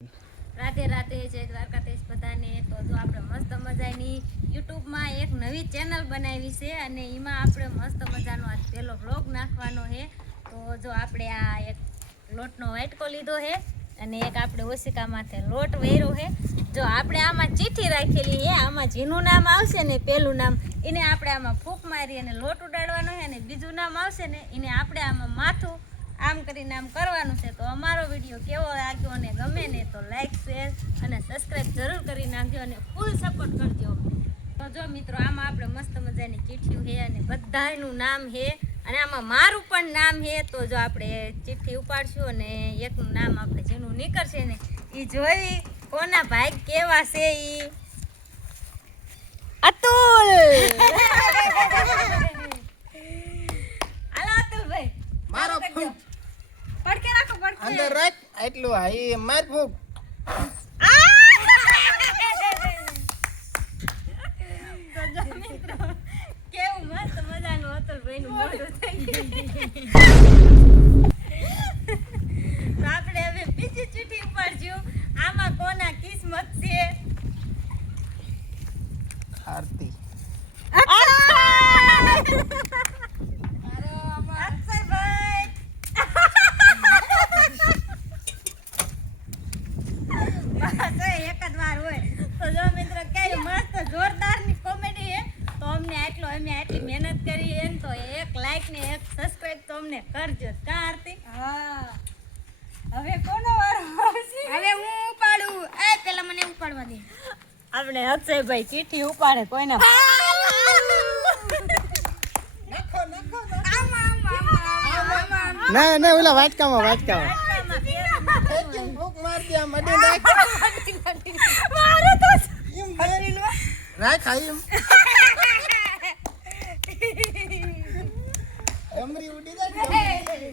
રાધે રાધે, જય દ્વારકાધીશ બધાને। તો જો આપણે મસ્ત મજાની યુટ્યુબમાં એક નવી ચેનલ બનાવી છે અને એમાં આપણે મસ્ત મજાનો આજ પહેલો વ્લોગ નાખવાનો છે। તો જો આપણે આ એક લોટનો વાટકો લીધો છે અને એક આપણે ઓશિકામાંથી લોટ વેર્યો છે। જો આપણે આમાં ચીઠી રાખેલી છે, આમાં જેનું નામ આવશે ને પહેલું નામ એને આપણે આમાં ફૂંક મારી અને લોટ ઉડાડવાનો છે અને બીજું નામ આવશે ને એને આપણે આમાં માથું આમ કરીને આમ કરવાનું છે। તો અમારો વિડીયો કેવો લાગ્યો અને ગમે ને તો લાઈક શેર અને સબસ્ક્રાઇબ જરૂર કરી નાખજો અને ફૂલ સપોર્ટ કરજો। તો જો મિત્રો આમાં આપણે મસ્ત મજાની ચીઠ્ઠી છે અને બધાયનું નામ છે અને આમાં મારું પણ નામ છે। તો જો આપણે ચીઠ્ઠી ઉપાડશું અને એકનું નામ આપણે જેનું નીકળશે ને એ જોઈ કોના ભાઈ કેવા છે ઈ અતુલ। હાલો અતુલભાઈ મારો ફૂક પડકે રાખો પડકે અંદર રાખ એટલું હાઈ માર ફૂક તો જો મિત્રો કેવું મસ્ત મજાનું અતુલભાઈનું મોઢું થઈ ગયું। તો આપણે હવે બીજી ચીઠી ઉપાડશું, આમાં કોના કિસ્મત છે? આરતી અક્ષયભાઈ બસ એક જ વાર હોય। તો જો મિત્રો કેવી મસ્ત જોરદારની કોમેડી છે। તો અમને આટલી મહેનત કરી છે ને તો એક લાઈક ને એક સબસ્ક્રાઇબ તો અમને કરજો કા આરતી? હા હવે કોનો વારો આવશે? હવે હું ઉપાડું એ પેલા મને ઉપાડવા દે। આપણે અક્ષયભાઈ ચીઠી ઉપાડે કોઈના નાખો નાખો આમ આમ આમ આમ ના ના ઓલા વાટકામાં એક ફૂક માર દે આમ અડી નાખ મારો તો એમ રાખ હાઈ અમરી ઉડી જાય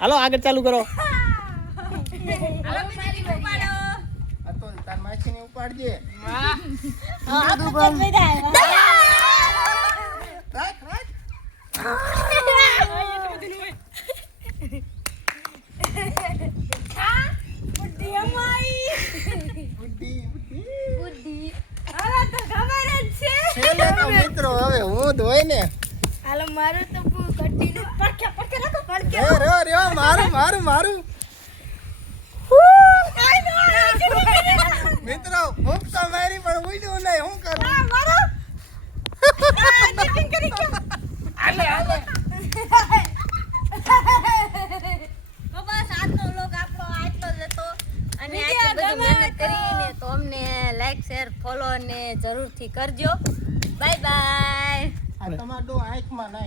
હાલો આગળ ચાલુ કરો હાલો બીજી ઉપાડો। આ તો તાર માછીને ઉપાડજે હા તો કેમ બધા રાખ રાખ બુદ્ધિ અમાઈ બુદ્ધિ બુદ્ધિ બુદ્ધિ હવે તો ખબર જ છે। છેલ્લે તો મિત્રો હવે હું જ હોય ને હાલો મારું તો કટીનું પડકે રાખો પડકે એ રો મારું મિત્રો ભૂખ તો મારી પણ ઉડ્યું નહીં હું કરું મારો નીતિન કરી ગયો હાલે તો બસ આજનો વ્લોગ આપણો આટલો જ હતો અને આટલી બધી મહેનત કરીને તો અમને લાઈક શેર ફોલો ને જરૂરથી કરજો। Bye bye. આ તમારો આંખમાં ના